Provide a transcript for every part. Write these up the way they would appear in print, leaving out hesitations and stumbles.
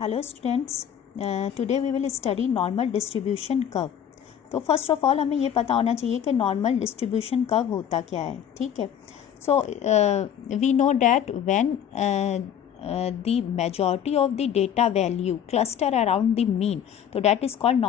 Hello students, today we will study normal distribution curve. तो first of all हमें ये पता होना चाहिए कि नॉर्मल डिस्ट्रीब्यूशन कर्व होता क्या है। ठीक है, so we know that when the majority of the data value cluster around the mean, तो that is called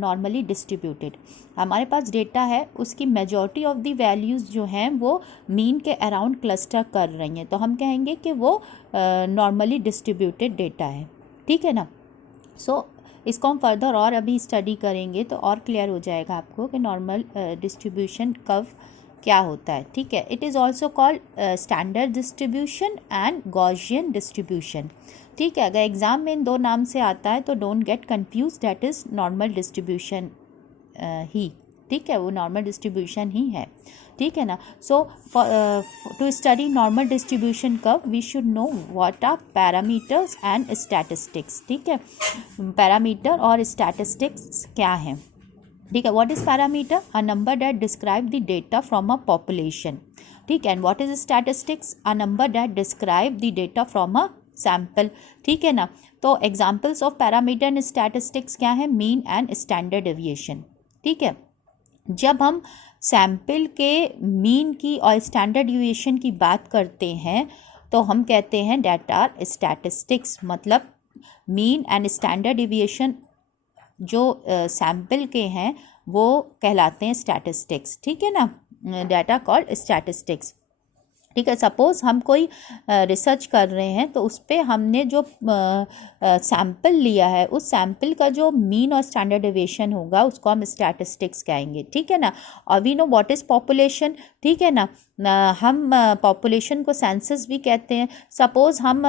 normally distributed। हमारे पास डेटा है, उसकी मेजॉरिटी ऑफ द वैल्यूज़ जो हैं वो मीन के अराउंड क्लस्टर कर रही हैं, तो हम कहेंगे कि वो नॉर्मली डिस्ट्रीब्यूटेड डेटा है। ठीक है ना। सो इसको हम फर्दर और अभी स्टडी करेंगे तो और क्लियर हो जाएगा आपको कि नॉर्मल डिस्ट्रीब्यूशन कर्व क्या होता है। ठीक है, it is also called standard distribution and Gaussian distribution. ठीक है, अगर एग्ज़ाम में इन दो नाम से आता है तो don't get confuse, that is normal distribution ही। ठीक है, वो नॉर्मल डिस्ट्रीब्यूशन ही है। ठीक है ना। So to study normal distribution curve we should know what are parameters and statistics. ठीक है, पैरामीटर और स्टैटिस्टिक्स क्या हैं। ठीक है, what is parameter? A number that describe the data from a population. ठीक है, and what is statistics? A number that describe the data from a sample. ठीक है ना। तो examples of parameter and statistics क्या है? Mean and standard deviation. ठीक है, जब हम सैम्पल के मीन की और स्टैंडर्ड डेविएशन की बात करते हैं तो हम कहते हैं दैट आर स्टैटिस्टिक्स। मतलब मीन एंड स्टैंडर्ड डेविएशन जो सैम्पल के हैं वो कहलाते हैं स्टैटिस्टिक्स। ठीक है ना, डाटा कॉल्ड स्टैटिस्टिक्स। ठीक है, सपोज हम कोई रिसर्च कर रहे हैं तो उस पर हमने जो सैम्पल लिया है उस सैम्पल का जो मीन और स्टैंडर्ड डेविएशन होगा उसको हम स्टैटिस्टिक्स कहेंगे। ठीक है ना। और we know what is population. ठीक है ना, हम पॉपुलेशन को सेंसस भी कहते हैं। सपोज हम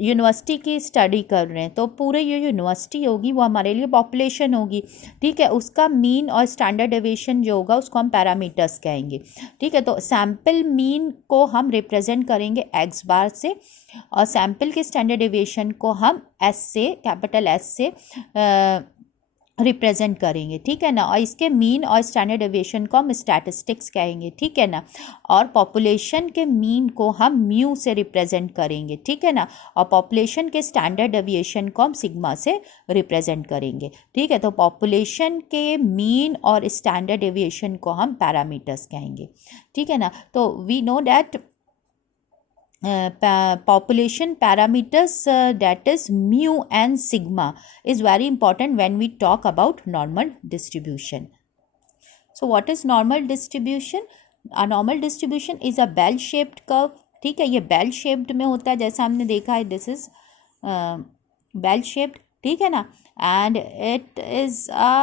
यूनिवर्सिटी की स्टडी कर रहे हैं तो पूरे ये यूनिवर्सिटी होगी वो हमारे लिए पॉपुलेशन होगी। ठीक है, उसका मीन और स्टैंडर्ड डेविएशन जो होगा उसको हम पैरामीटर्स कहेंगे। ठीक है, तो सैम्पल मीन को हम रिप्रेजेंट करेंगे एक्स बार से और सैम्पल के स्टैंडर्ड डेविएशन को हम एस से, कैपिटल एस से रिप्रेजेंट करेंगे। ठीक है ना, और इसके मीन और स्टैंडर्ड डेविएशन को हम स्टैटिस्टिक्स कहेंगे। ठीक है ना, और पॉपुलेशन के मीन को हम म्यू से रिप्रेजेंट करेंगे। ठीक है ना, और पॉपुलेशन के स्टैंडर्ड डेविएशन को हम सिग्मा से रिप्रेजेंट करेंगे। ठीक है, तो पॉपुलेशन के मीन और स्टैंडर्ड डेविएशन को हम पैरामीटर्स कहेंगे। ठीक है ना, तो we know that population parameters that is mu and sigma is very important when we talk about normal distribution. So what is normal distribution? A normal distribution is a bell shaped curve. ठीक है, ये bell shaped में होता है जैसा हमने देखा है, this is bell shaped। ठीक है ना, and it is a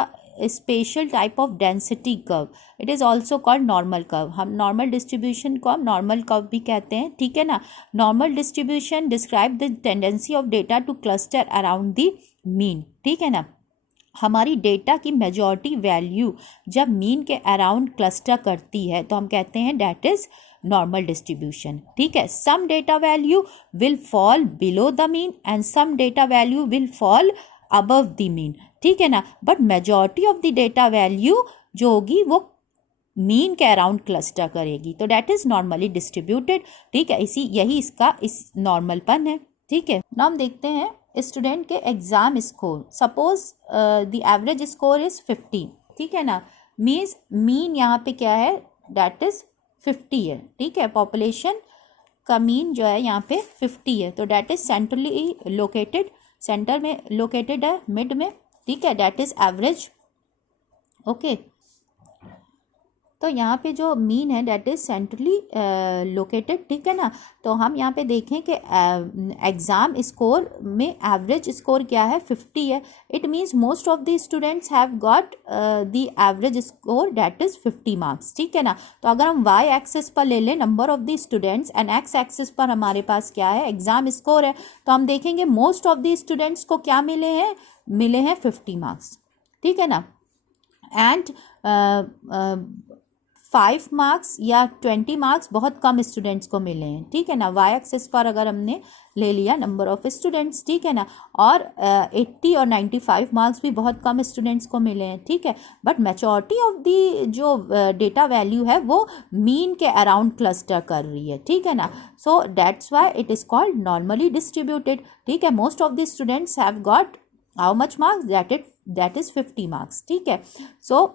special type of density curve. It is also called normal curve. हम नॉर्मल डिस्ट्रीब्यूशन को हम नॉर्मल कर्व भी कहते हैं। ठीक है ना, normal distribution describe the tendency of data two cluster around the mean. ठीक है ना, हमारी डेटा की मेजॉरिटी वैल्यू जब मीन के अराउंड क्लस्टर करती है तो हम कहते हैं दैट इज़ नॉर्मल डिस्ट्रीब्यूशन। ठीक है, some data value will fall below the mean and some data value will fall above the mean. ठीक है ना, but majority of the data value जो होगी वो मीन के अराउंड क्लस्टर करेगी, तो दैट इज नॉर्मली डिस्ट्रीब्यूटेड। ठीक है, यही इसका इस नॉर्मलपन है। ठीक है, नाम हम देखते हैं स्टूडेंट के exam score. Suppose the average score is 50। ठीक है ना, मीन्स मीन यहाँ पे क्या है, दैट इज 50 है। ठीक है, पॉपुलेशन का मीन जो है यहाँ पे 50 है, तो that is centrally located, centre में लोकेटेड है, मिड में। ठीक है, दैट इज एवरेज। ओके, तो यहाँ पे जो मीन है दैट इज सेंट्रली लोकेटेड। ठीक है ना, तो हम यहाँ पे देखें कि एग्ज़ाम स्कोर में एवरेज स्कोर क्या है, 50 है। It means most of the students have got the average score that is 50 marks. ठीक है ना, तो अगर हम वाई एक्सिस पर ले लें number of the students and x axis पर हमारे पास क्या है, एग्ज़ाम स्कोर है, तो हम देखेंगे मोस्ट ऑफ द स्टूडेंट्स को क्या मिले हैं 50 मार्क्स। ठीक है ना, एंड 5 मार्क्स या 20 मार्क्स बहुत कम स्टूडेंट्स को मिले हैं, ठीक है ना। वाई एक्सिस पर अगर हमने ले लिया नंबर ऑफ स्टूडेंट्स, ठीक है ना, और 80 और 95 मार्क्स भी बहुत कम स्टूडेंट्स को मिले हैं, ठीक है। बट मेजॉरिटी ऑफ दी जो डेटा वैल्यू है वो मीन के अराउंड क्लस्टर कर रही है, ठीक है ना। So that's why it is called normally distributed, ठीक है। Most of the students have got how much marks, that is 50 marks, ठीक है। सो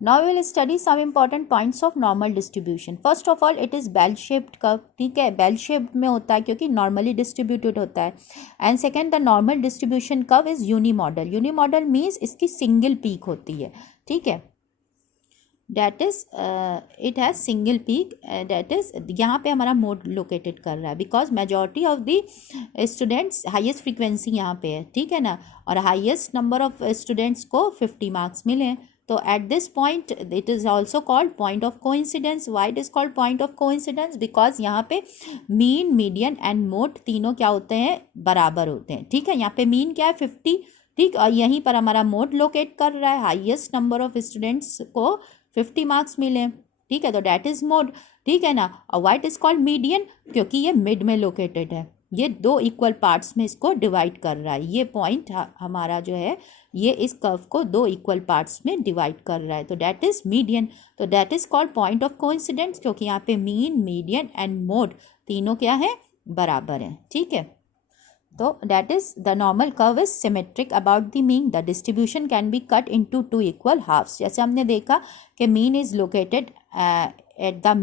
now we will study some important points of normal distribution. First of all, it is bell shaped curve, ठीक है। bell shaped में होता है क्योंकि normally distributed होता है। and second, the normal distribution curve is unimodal. unimodal means इसकी single peak होती है, ठीक है। that is it has single peak, that is यहाँ पे हमारा मोड लोकेटेड कर रहा है because majority of the students highest frequency यहाँ पे है, ठीक है ना, और हाईएस्ट नंबर ऑफ स्टूडेंट्स को 50 मार्क्स मिले हैं। तो eight this point it is also called point of coincidence. Y it is called point of coincidence? Because यहाँ पे मीन, मीडियन एंड मोड तीनों क्या होते हैं, बराबर होते हैं, ठीक है। यहाँ पे मीन क्या है 50, ठीक, और यहीं पर हमारा मोड लोकेट कर रहा है, हाईएस्ट नंबर ऑफ स्टूडेंट्स को 50 मार्क्स मिले, ठीक है, तो डैट इज मोड, ठीक है ना। और why it is called median? क्योंकि ये मिड में लोकेटेड है, ये दो इक्वल पार्ट्स में इसको डिवाइड कर रहा है। ये पॉइंट हमारा जो है ये इस कर्व को दो इक्वल पार्ट्स में डिवाइड कर रहा है, तो डैट इज मीडियन। तो that is called point of coincidence क्योंकि यहाँ पे मीन, मीडियन एंड मोड तीनों क्या है, बराबर है, ठीक है। तो that is the normal curve is symmetric about the mean. The distribution can be cut into two equal halves. जैसे हमने देखा कि mean is located at the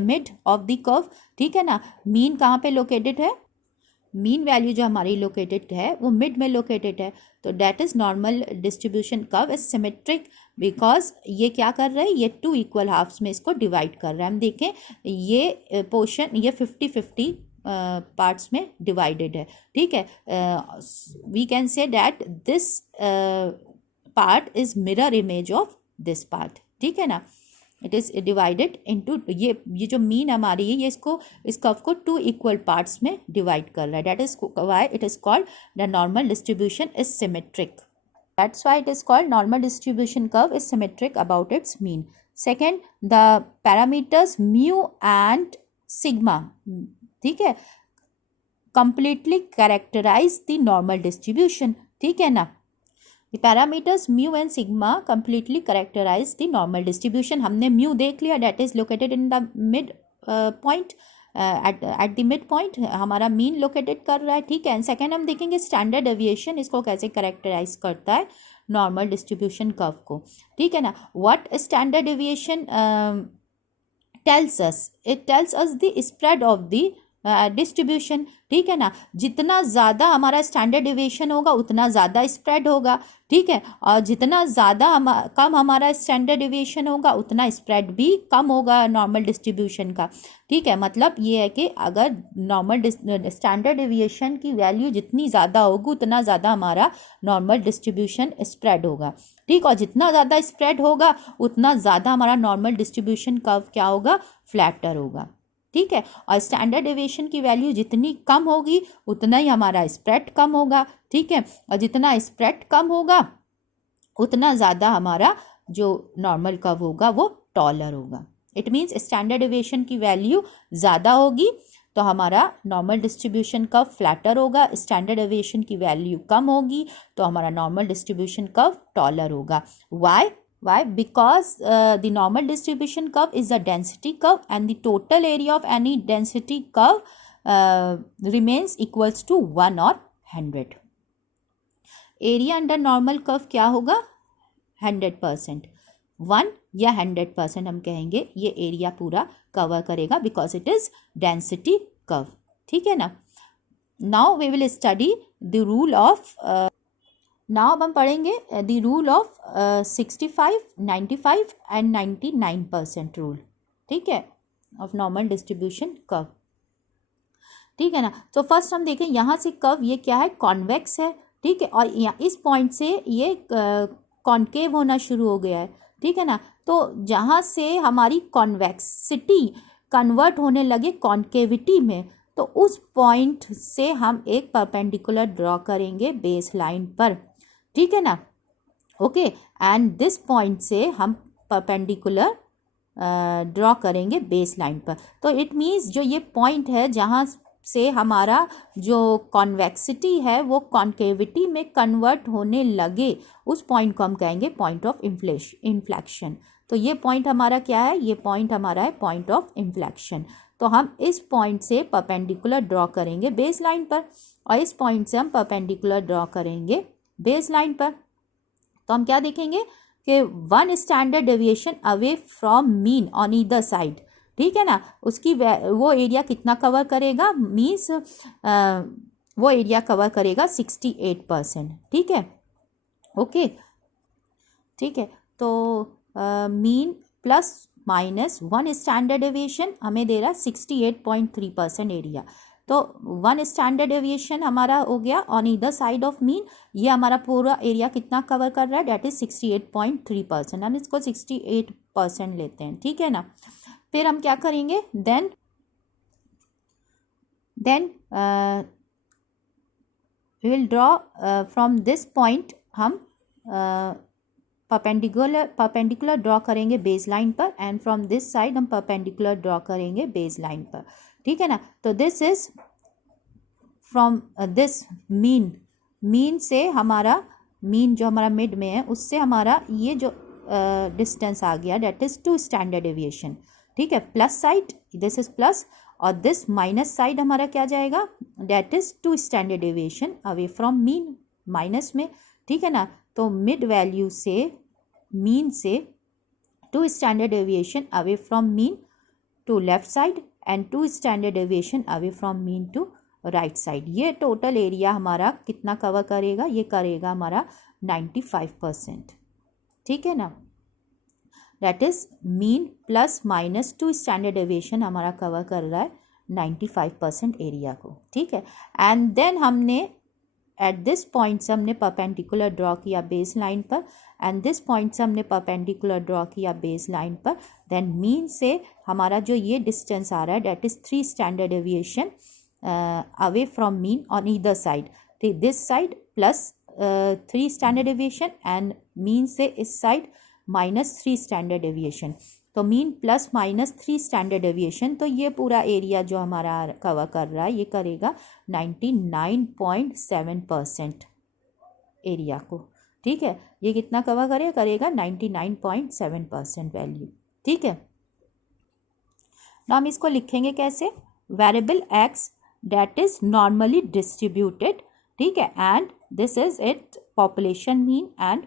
mid of the curve, ठीक है ना। mean कहाँ पे located है? मीन वैल्यू जो हमारी लोकेटेड है वो मिड में लोकेटेड है, तो that is normal distribution curve is symmetric because ये क्या कर रहा है, ये टू इक्वल हाफ्स में इसको डिवाइड कर रहा है। हम देखें ये पोर्शन ये 50-50 पार्ट्स में डिवाइडेड है, ठीक है। We can say that this part is mirror image of this part, ठीक है ना। इट इज़ डिवाइडेड इनटू ये जो मीन हमारी है ये इस कर्व को टू इक्वल पार्ट्स में डिवाइड कर रहा है। That is why it is called the normal distribution is symmetric. That's why it is called normal distribution curve is symmetric about its mean. Second, the parameters mu and sigma, ठीक है, completely characterize the normal distribution, ठीक है ना। The parameters mu and sigma completely characterize the normal distribution. हमने mu देख लिया, that is located in the mid point, at the mid point हमारा mean located कर रहा है, ठीक है। एंड सेकेंड हम देखेंगे स्टैंडर्ड डेविएशन इसको कैसे करेक्टराइज करता है नॉर्मल डिस्ट्रीब्यूशन कर्व को, ठीक है ना। What standard deviation tells us? It tells us the spread of the distribution, ठीक है ना। जितना ज़्यादा हमारा स्टैंडर्ड डेविएशन होगा उतना ज़्यादा स्प्रेड होगा, ठीक है, और जितना ज़्यादा कम हमारा स्टैंडर्ड डेविएशन होगा उतना स्प्रेड भी कम होगा नॉर्मल डिस्ट्रीब्यूशन का, ठीक है। मतलब ये है कि अगर नॉर्मल स्टैंडर्ड डेविएशन की वैल्यू जितनी ज़्यादा होगी उतना ज़्यादा हमारा नॉर्मल डिस्ट्रीब्यूशन स्प्रेड होगा, ठीक, और जितना ज़्यादा स्प्रेड होगा उतना ज़्यादा हमारा नॉर्मल डिस्ट्रीब्यूशन कर्व क्या होगा, फ्लैटर होगा, ठीक है। और स्टैंडर्ड डेविएशन की वैल्यू जितनी कम होगी उतना ही हमारा स्प्रेड कम होगा, ठीक है, और जितना स्प्रेड कम होगा उतना ज़्यादा हमारा जो नॉर्मल कर्व होगा वो टॉलर होगा। इट मीन्स स्टैंडर्ड डेविएशन की वैल्यू ज़्यादा होगी तो हमारा नॉर्मल डिस्ट्रीब्यूशन कर्व फ्लैटर होगा, स्टैंडर्ड डेविएशन की वैल्यू कम होगी तो हमारा नॉर्मल डिस्ट्रीब्यूशन कर्व टॉलर होगा। Why? Because the normal distribution curve is a density curve and the total area of any density curve remains equals to 1 or 100. Area under normal curve क्या होगा, 100%, 1 या 100% हम कहेंगे ये एरिया पूरा cover करेगा because it is density curve, ठीक है ना। Now we will study the rule of now अब हम पढ़ेंगे the rule of 65, 95 and 99% rule, ठीक है, ऑफ नॉर्मल डिस्ट्रीब्यूशन कर्व, ठीक है ना। तो फर्स्ट हम देखें यहाँ से कर्व ये क्या है, कॉन्वेक्स है, ठीक है, और यहाँ इस पॉइंट से ये कॉन्केव होना शुरू हो गया है, ठीक है ना। तो जहाँ से हमारी कॉन्वेक्सिटी कन्वर्ट होने लगे कॉन्केविटी में तो उस पॉइंट से हम एक परपेंडिकुलर ड्रॉ करेंगे बेस लाइन पर, ठीक है ना। ओके, एंड दिस पॉइंट से हम परपेंडिकुलर ड्रॉ करेंगे बेस लाइन पर। तो इट मीन्स जो ये पॉइंट है जहाँ से हमारा जो कॉन्वेक्सिटी है वो कॉन्केविटी में कन्वर्ट होने लगे, उस पॉइंट को हम कहेंगे पॉइंट ऑफ इन्फ्लेक्शन। तो ये पॉइंट हमारा क्या है, ये पॉइंट हमारा है पॉइंट ऑफ इन्फ्लेक्शन। तो हम इस पॉइंट से परपेंडिकुलर ड्रॉ करेंगे बेस लाइन पर, और इस पॉइंट से हम परपेंडिकुलर ड्रॉ करेंगे बेस लाइन पर। तो हम क्या देखेंगे कि 1 standard deviation away from mean on either side, ठीक है ना। उसकी वो एरिया कितना कवर करेगा, मीन्स वो एरिया कवर करेगा 68%, ठीक है। ओके, ठीक है। तो mean plus minus 1 standard deviation हमें दे रहा 68.3% एरिया। तो 1 स्टैंडर्ड डेविएशन हमारा हो गया on either side of mean, ये हमारा पूरा एरिया कितना कवर कर रहा है, डेट इज 68.3%। हम इसको 68% लेते हैं, ठीक है ना। फिर हम क्या करेंगे, then we will draw from this point, हम परपेंडिकुलर ड्रॉ करेंगे बेस लाइन पर, एंड फ्रॉम दिस साइड हम परपेंडिकुलर ड्रॉ करेंगे बेस लाइन पर, ठीक है ना। तो this is from this mean से हमारा मीन जो हमारा मिड में है उससे हमारा ये जो डिस्टेंस आ गया डेट इज 2 स्टैंडर्ड डेविएशन, ठीक है। Plus side this is plus, और दिस माइनस साइड हमारा क्या जाएगा, that is 2 standard deviation away from mean, minus में, ठीक है ना। तो मिड वैल्यू से मीन से 2 standard deviation away from mean to left side and 2 standard deviation away from mean to right side. ये टोटल एरिया हमारा कितना कवर करेगा, ये करेगा हमारा 95%, ठीक है ना। That is mean plus minus 2 standard deviation हमारा कवर कर रहा है 95% एरिया को, ठीक है। एंड देन हमने एट दिस पॉइंट से हमने परपेंडिकुलर ड्रॉ किया बेस लाइन पर, एंड दिस पॉइंट से हमने परपेंडिकुलर ड्रॉ किया बेस लाइन पर। देन मीन से हमारा जो ये डिस्टेंस आ रहा है that is 3 standard deviation away from mean on either side. This side plus 3 standard deviation and mean से इस साइड माइनस 3 स्टैंडर्ड डेविएशन। तो mean plus minus 3 standard deviation, तो ये पूरा एरिया जो हमारा कवर कर रहा है ये करेगा 99.7% एरिया को, ठीक है। ये कितना कवर करेगा 99.7% वैल्यू, ठीक है ना। हम इसको लिखेंगे कैसे, variable X that is normally distributed, ठीक है, and this is it population mean and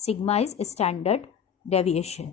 sigma is standard deviation,